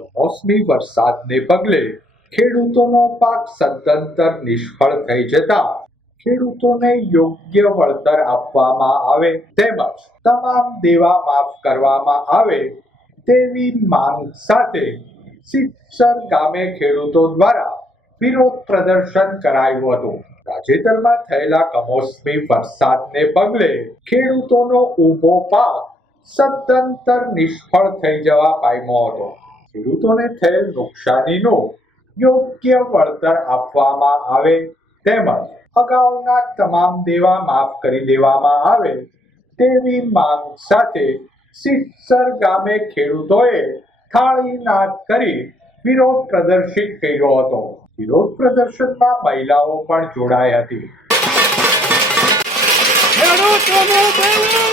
કમોસમી વરસાદને પગલે ખેડૂતોનો પાક સદંતર નિષ્ફળ થઈ જતા ખેડૂતોને યોગ્ય વળતર આપવામાં આવે તેમજ તમામ દેવા માફ કરવામાં આવે તેવી માંગ સાથે સિત્સર ગામે ખેડૂતો દ્વારા વિરોધ પ્રદર્શન કરાયું હતું. તાજેતરમાં થયેલા કમોસમી વરસાદને પગલે ખેડૂતોનો ઊભો પાક સદંતર નિષ્ફળ થઈ જવા પામ્યો હતો. ખેડૂતોને થયેલ નુકસાનીનું યોગ્ય વળતર આપવામાં આવે તેમજ અગાઉના તમામ દેવા માફ કરી દેવામાં આવે તેવી માંગ સાથે સિત્સર ગામે ખેડૂતોએ થાળીનાદ કરી વિરોધ પ્રદર્શિત કર્યો હતો. વિરોધ પ્રદર્શનમાં મહિલાઓ પણ જોડાઈ હતી. ખેડૂતોનો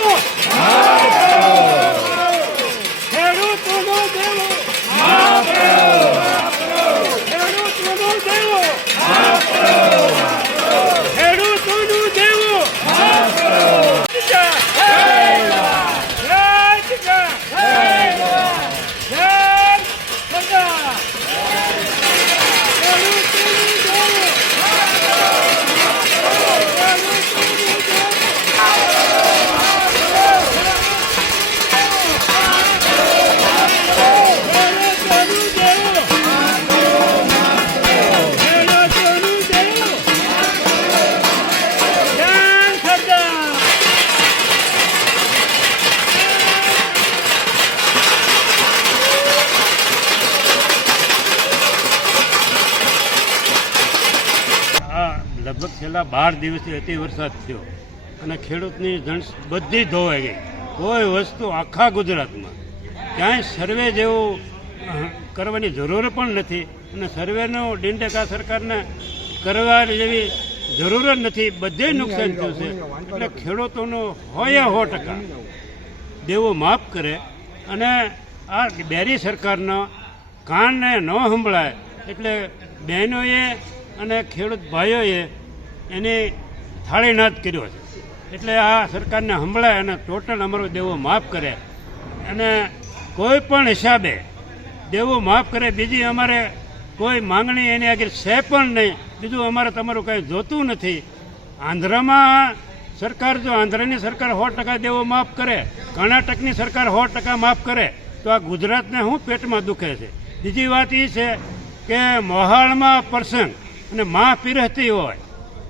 લગભગ છેલ્લા બાર દિવસથી અતિ વરસાદ થયો. અને ખેડૂતની જણ બધી ધોવાઈ ગઈ. કોઈ વસ્તુ આખા ગુજરાતમાં. ક્યાંય સર્વે જેવું કરવાની જરૂર પણ નથી. અને સર્વેનો ડિંડકા સરકારને કરવા જેવી જરૂર જ નથી. બધે નુકસાન થયું છે. એટલે ખેડૂતોનો હોય સો ટકા. દેવો માફ કરે. અને આ ડેરી સરકારનો કાનને ન સંભળાય. એટલે બહેનોએ અને ખેડૂત ભાઈઓએ એની થાળીનાદ કર્યો છે. એટલે આ સરકારને સંભળાય અને ટોટલ અમારો દેવો માફ કરે. અને કોઈ પણ હિસાબે દેવો માફ કરે, બીજી અમારે કોઈ માંગણી એની આગળ છે પણ નહીં. બીજું અમારે તમારું કંઈ જોતું નથી. આંધ્રમાં સરકાર જો, આંધ્રની સરકાર સો ટકા દેવો માફ કરે, કર્ણાટકની સરકાર સો ટકા માફ કરે, તો આ ગુજરાતને શું પેટમાં દુખે છે. બીજી વાત એ છે કે મોહાળમાં પ્રસંગ અને મા પીરસતી હોય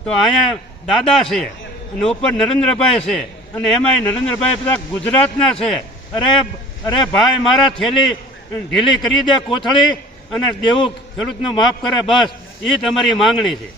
તો અહીંયા દાદા છે, અને ઉપર નરેન્દ્રભાઈ છે, અને એમાંય નરેન્દ્રભાઈ બધા ગુજરાતના છે. અરે અરે ભાઈ, મારા થેલી ઢીલી કરી દે કોથળી, અને દેવું ખેડૂતનું માફ કરે, બસ એ તમારી માંગણી છે.